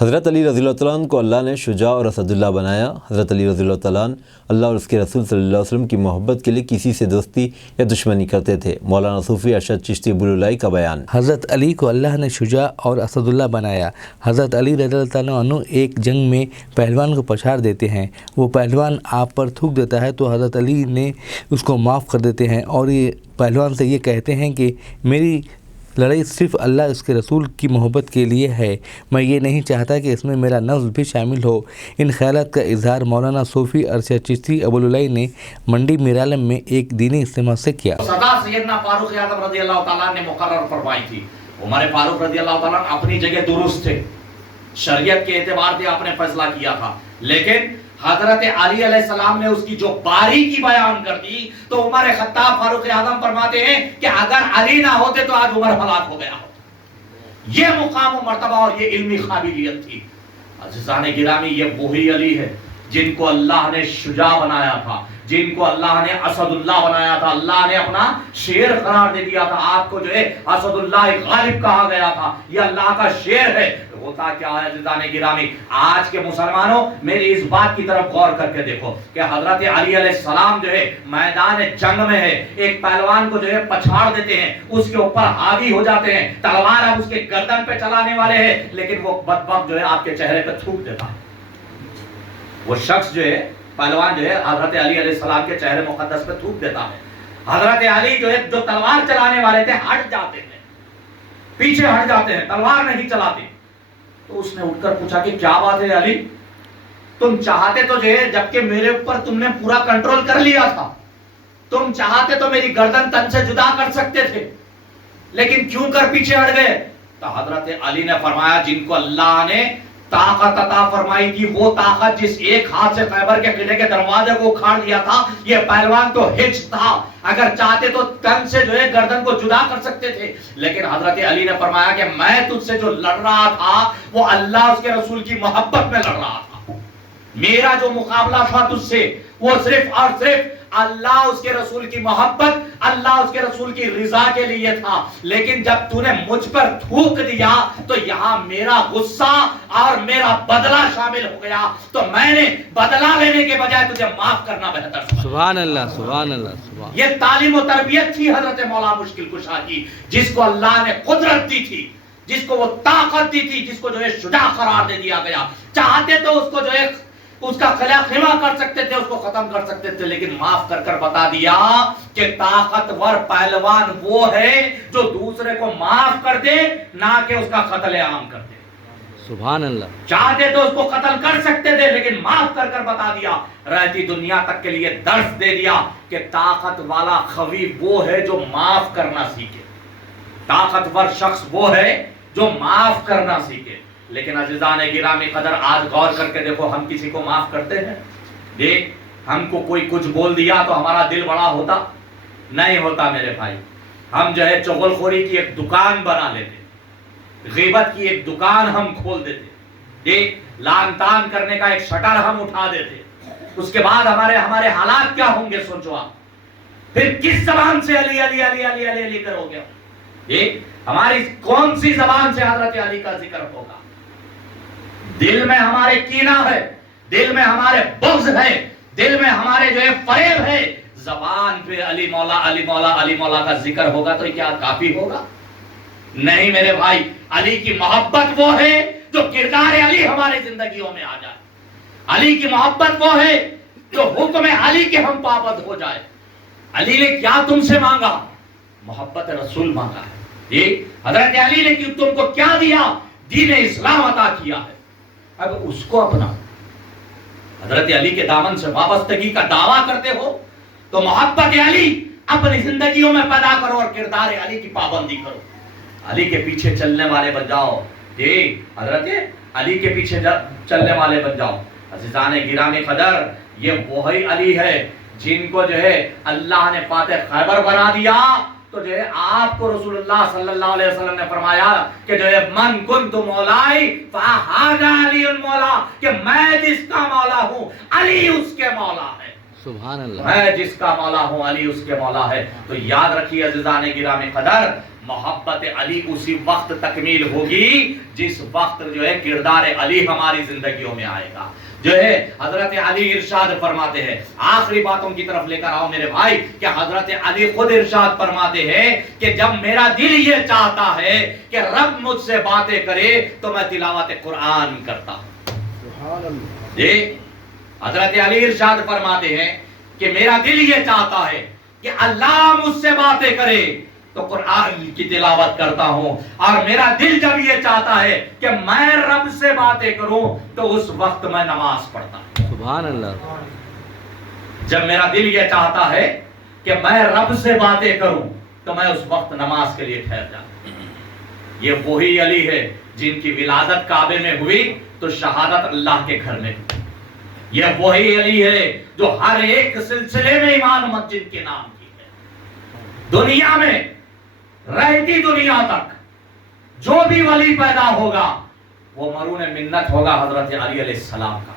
حضرت علی رضی اللہ تعالیٰ عنہ کو اللہ نے شجاع اور اسداللہ بنایا۔ حضرت علی رضی اللہ تعالیٰ عنہ اللہ اور اس کے رسول صلی اللہ علیہ وسلم کی محبت کے لیے کسی سے دوستی یا دشمنی کرتے تھے۔ مولانا صوفی ارشد چشتی ابوالعلائی کا بیان۔ حضرت علی کو اللہ نے شجاع اور اسداللہ بنایا۔ حضرت علی رضی اللہ تعالیٰ عنہ ایک جنگ میں پہلوان کو پچھاڑ دیتے ہیں، وہ پہلوان آپ پر تھوک دیتا ہے تو حضرت علی نے اس کو معاف کر دیتے ہیں اور یہ پہلوان سے یہ کہتے ہیں کہ میری لڑائی صرف اللہ اس کے رسول کی محبت کے لیے ہے، میں یہ نہیں چاہتا کہ اس میں میرا نفس بھی شامل ہو۔ ان خیالات کا اظہار مولانا صوفی ارشد چشتی ابوالعلائی نے منڈی میرالم میں ایک دینی اجتماع سے کیا۔ سزا سیدنا فاروق اعظم رضی اللہ تعالیٰ نے مقرر فرمائی تھی۔ عمر فاروق رضی اللہ تعالیٰ اپنی جگہ درست تھے، شریعت کے اعتبار سے آپ نے فیصلہ کیا تھا، لیکن حضرت علی علیہ السلام نے اس کی جو باریکی بیان کر دی تو عمر خطاب فاروق اعظم فرماتے ہیں کہ اگر علی نہ ہوتے تو آج عمر ہلاک ہو گیا ہوتا۔ یہ مقام و مرتبہ اور یہ علمی قابلیت تھی۔ عزیزان گرامی، یہ وہی علی ہے جن کو اللہ نے شجاع بنایا تھا، جن کو اللہ نے اسد اللہ بنایا تھا، اللہ نے اپنا شیر قرار دے دیا تھا۔ آپ کو جو ہے اسد اللہ غالب کہا گیا تھا، یہ اللہ کا شیر ہے۔ ہوتا کیا ہے عزیزان گرامی، آج کے مسلمانوں میری اس بات کی طرف غور کر کے دیکھو کہ حضرت علی علیہ السلام جو ہے میدان جنگ میں ہے، ایک پہلوان کو جو ہے پچھاڑ دیتے ہیں، اس کے اوپر حاوی ہو جاتے ہیں، تلوار اب اس کے گردن پہ چلانے والے ہیں، لیکن وہ بدبخت جو ہے آپ کے چہرے پہ تھوک دیتا ہے۔ وہ شخص جو ہے پہلوان جو ہے حضرت علی علیہ السلام کے چہرے مقدس پہ تھوک دیتا ہے۔ حضرت علی جو ہے جو تلوار چلانے والے تھے ہٹ جاتے ہیں، پیچھے ہٹ جاتے ہیں، تلوار نہیں چلاتے۔ تو اس نے اٹھ کر پوچھا کہ کیا بات ہے علی، تم چاہتے تو جو ہے جبکہ میرے اوپر تم نے پورا کنٹرول کر لیا تھا، تم چاہتے تو میری گردن تن سے جدا کر سکتے تھے، لیکن کیوں کر پیچھے ہٹ گئے؟ تو حضرت علی نے فرمایا جن کو اللہ نے طاقت عطا فرمائی تھی، وہ طاقت جس ایک ہاتھ سے خیبر کے قلعے کے دروازے کو اکھاڑ دیا تھا، یہ پہلوان تو ہچ تھا، اگر چاہتے تو تن سے جو ہے گردن کو جدا کر سکتے تھے، لیکن حضرت علی نے فرمایا کہ میں تجھ سے جو لڑ رہا تھا وہ اللہ اس کے رسول کی محبت میں لڑ رہا تھا۔ میرا جو مقابلہ تھا تجھ سے وہ صرف اور صرف اللہ اس کے رسول کی محبت، اللہ اس کے رسول کی رضا کے لیے تھا، لیکن جب تو نے مجھ پر تھوک دیا تو یہاں میرا غصہ اور میرا بدلہ شامل ہو گیا، تو میں نے بدلہ لینے کے بجائے تجھے معاف کرنا بہتر سمجھا۔ سبحان اللہ، سبحان اللہ، سبحان۔ یہ تعلیم و تربیت تھی حضرت مولا مشکل کشا کی، جس کو اللہ نے قدرت دی تھی، جس کو وہ طاقت دی تھی، جس کو جو ہے شجاع قرار دے دیا گیا۔ چاہتے تو اس کو جو ہے اس کا خلا خیمہ کر سکتے تھے، اس کو ختم کر سکتے تھے، لیکن معاف کر کر بتا دیا کہ طاقتور پہلوان وہ ہے جو دوسرے کو معاف کر دے، نہ کہ اس کا قتل عام کر دے۔ سبحان اللہ۔ چاہتے تو اس کو قتل کر سکتے تھے، لیکن معاف کر کر بتا دیا، رہتی دنیا تک کے لیے درس دے دیا کہ طاقت والا خوی وہ ہے جو معاف کرنا سیکھے، طاقتور شخص وہ ہے جو معاف کرنا سیکھے۔ لیکن عزیزان گرامی قدر، آج غور کر کے دیکھو ہم کسی کو معاف کرتے ہیں؟ دیکھ، ہم کو کوئی کچھ بول دیا تو ہمارا دل بڑا ہوتا نہیں ہوتا میرے بھائی، ہم جو ہے چغل خوری کی ایک دکان بنا لیتے، غیبت کی ایک دکان ہم کھول دیتے، دیکھ لان تان کرنے کا ایک شٹر ہم اٹھا دیتے، اس کے بعد ہمارے حالات کیا ہوں گے سوچو آپ، پھر کس زبان سے علی علی علی علی علی علی کرو گے؟ دیکھ ہماری کون سی زبان سے حضرت علی کا ذکر ہوگا؟ دل میں ہمارے کینہ ہے، دل میں ہمارے بغض ہے، دل میں ہمارے جو ہے فریب ہے، زبان پہ علی مولا علی مولا علی مولا کا ذکر ہوگا تو کیا کافی ہوگا؟ نہیں میرے بھائی، علی کی محبت وہ ہے جو کردار علی ہمارے زندگیوں میں آ جائے، علی کی محبت وہ ہے جو حکم علی کے ہم پابند ہو جائے۔ علی نے کیا تم سے مانگا؟ محبت رسول مانگا ہے۔ یہ حضرت علی نے تم کو کیا دیا؟ دین اسلام عطا کیا ہے، اب اس کو اپنا۔ حضرت علی کے دامن سے وابستگی کا دعویٰ کرتے ہو تو محبت علی اپنی زندگیوں میں پیدا کرو اور کردار علی کی پابندی کرو، علی کے پیچھے چلنے والے بن جاؤ، حضرت علی کے پیچھے چلنے والے بن جاؤ۔ عزیزان گرامی قدر، یہ وہی علی ہے جن کو جو ہے اللہ نے فاتح خیبر بنا دیا، تو جو ہے آپ کو رسول اللہ صلی اللہ علیہ وسلم نے فرمایا کہ جو ہے من کنت مولائی فہذا علی المولا، کہ میں جس کا مولا ہوں علی اس کے مولا ہے۔ سبحان اللہ. میں جس کا مولا ہوں علی اس کے مولا ہے. تو یاد رکھیے عزیزان گرامی قدر، محبت علی اسی وقت تکمیل ہوگی جس وقت جو ہے کردار علی ہماری زندگیوں میں آئے گا. جو ہے حضرت علی ارشاد فرماتے ہیں، آخری باتوں کی طرف لے کر آؤ میرے بھائی، کہ حضرت علی خود ارشاد فرماتے ہیں کہ جب میرا دل یہ چاہتا ہے کہ رب مجھ سے باتیں کرے تو میں تلاوت قرآن کرتا ہوں. جی حضرت علی ارشاد فرماتے ہیں کہ میرا دل یہ چاہتا ہے کہ اللہ مجھ سے باتیں کرے تو قرآن کی تلاوت کرتا ہوں، اور میرا دل جب یہ چاہتا ہے کہ میں رب سے باتیں کروں تو اس وقت میں نماز پڑھتا ہوں. سبحان اللہ. جب میرا دل یہ چاہتا ہے کہ میں رب سے باتیں کروں تو میں اس وقت نماز کے لیے ٹھہر جاتا ہوں. یہ وہی علی ہے جن کی ولادت کعبے میں ہوئی تو شہادت اللہ کے گھر میں ہوئی. یہ وہی علی ہے جو ہر ایک سلسلے میں امام مسجد کے نام کی ہے. دنیا میں رہتی دنیا تک جو بھی ولی پیدا ہوگا وہ مرون منت ہوگا حضرت علی علیہ السلام کا.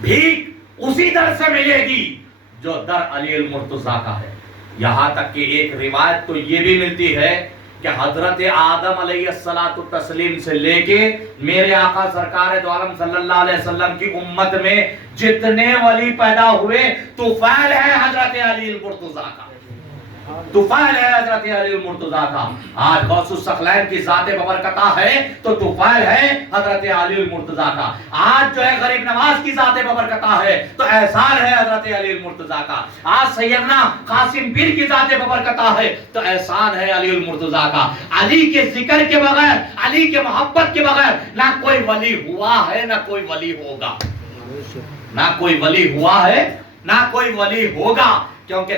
بھیک اسی در سے ملے گی جو در علی المرتضیٰ کا ہے. یہاں تک کہ ایک روایت تو یہ بھی ملتی ہے کہ حضرت آدم علیہ السلام سے لے کے میرے آقا سرکار دو عالم صلی اللہ علیہ وسلم کی امت میں جتنے ولی پیدا ہوئے طفیل ہے حضرت علی المرتضیٰ کا. طفیل ہے حضرت علی المرتضیٰ کا. آج غوث الثقلین کی ذات ببرکتہ ہے تو طفیل ہے حضرت علی المرتضیٰ کا. آج جو ہے غریب نواز کی ذات ببرکتہ ہے تو احسان ہے حضرت علی المرتضیٰ کا. آج سیدنا قاسم پیر کی ذات ببرکتہ ہے تو احسان ہے علی المرتضیٰ کا. علی کے ذکر کے بغیر، علی کے محبت کے بغیر نہ کوئی ولی ہوا ہے نہ کوئی ولی ہوگا. نہ کوئی ولی ہوا ہے نہ کوئی ولی ہوگا. کیونکہ